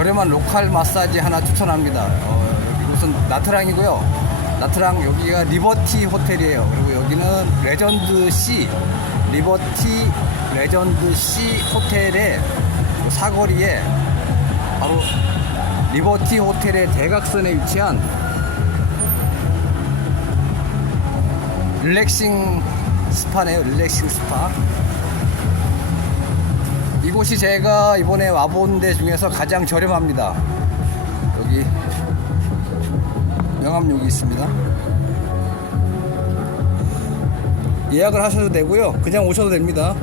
저렴한 로컬 마사지 하나 추천합니다. 어, 여기 이곳은 나트랑이고요. 나트랑 여기가 리버티 호텔이에요. 그리고 여기는 레전드 C 리버티 레전드 C 호텔의 그 사거리에 바로 리버티 호텔의 대각선에 위치한 릴렉싱 스파네요. 릴렉싱 스파. 이곳이 제가 이번에 와본 데 중에서 가장 저렴합니다. 여기 명함록이 있습니다. 예약을 하셔도 되고요. 그냥 오셔도 됩니다.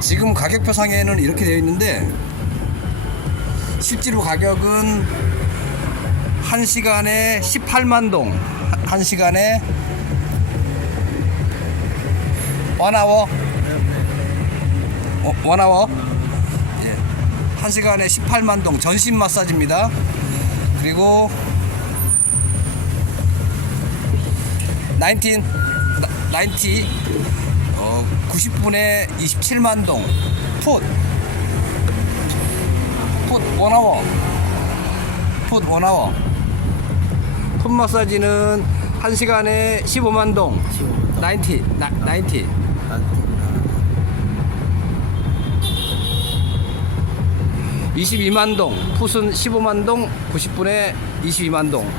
지금 가격표 상에는 이렇게 되어 있는데 실제로 가격은 1시간에 18만 동, 1시간에 원아워 어, 원아워 예. 1시간에 18만 동 전신 마사지입니다. 그리고 19 나- 90 어, 90분에 27만 동 풋. 풋 원아워. 풋 원아워. 풋 마사지는 1시간에 15만 동. 90. 나, 90. (22만 동) 풋은 (15만 동) (90분에) (22만 동)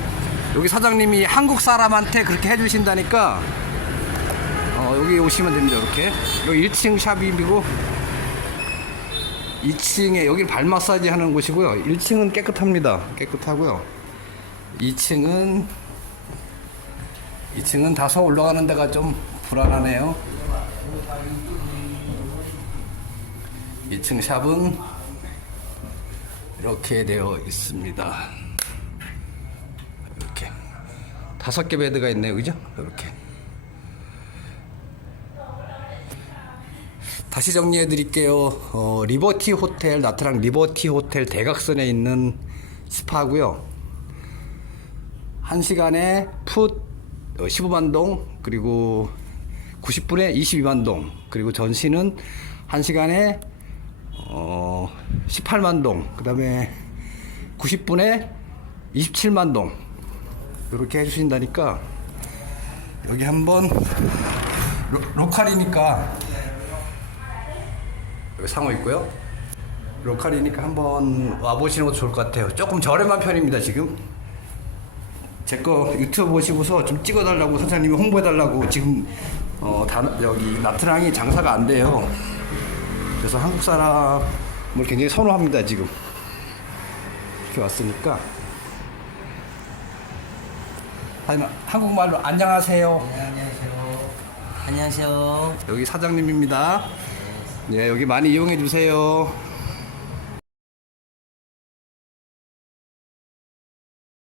여기 사장님이 한국 사람한테 그렇게 해주신다니까 어, 여기 오시면 됩니다 이렇게. 여기 1층 샵이고 2층에 여기 발 마사지 하는 곳이고요. 1층은 깨끗합니다. 깨끗하고요. 2층은 2층은 다소 올라가는 데가 좀 불안하네요. 2층 샵은 이렇게 되어 있습니다. 이렇게 다섯 개 베드가 있네요, 그죠? 이렇게 다시 정리해 드릴게요. 어, 리버티 호텔 나트랑 리버티 호텔 대각선에 있는 스파고요. 한 시간에 풋 어, 15만 동 그리고 90분에 22만 동 그리고 전시는 한 시간에 어 18만 동 그 다음에 90분에 27만 동. 이렇게 해주신다니까 여기 한번 로, 로컬이니까. 여기 상호 있고요. 로컬이니까 한번 와보시는 것도 좋을 것 같아요. 조금 저렴한 편입니다 지금. 제 거 유튜브 보시고서 좀 찍어달라고 사장님이 홍보해달라고 지금 어, 다, 여기 나트랑이 장사가 안 돼요. 그래서 한국 사람 을 굉장히 선호합니다 지금. 이렇게 왔으니까. 하지만 한국말로 안녕하세요. 네, 안녕하세요. 안녕하세요. 여기 사장님입니다. 네, 여기 많이 이용해 주세요.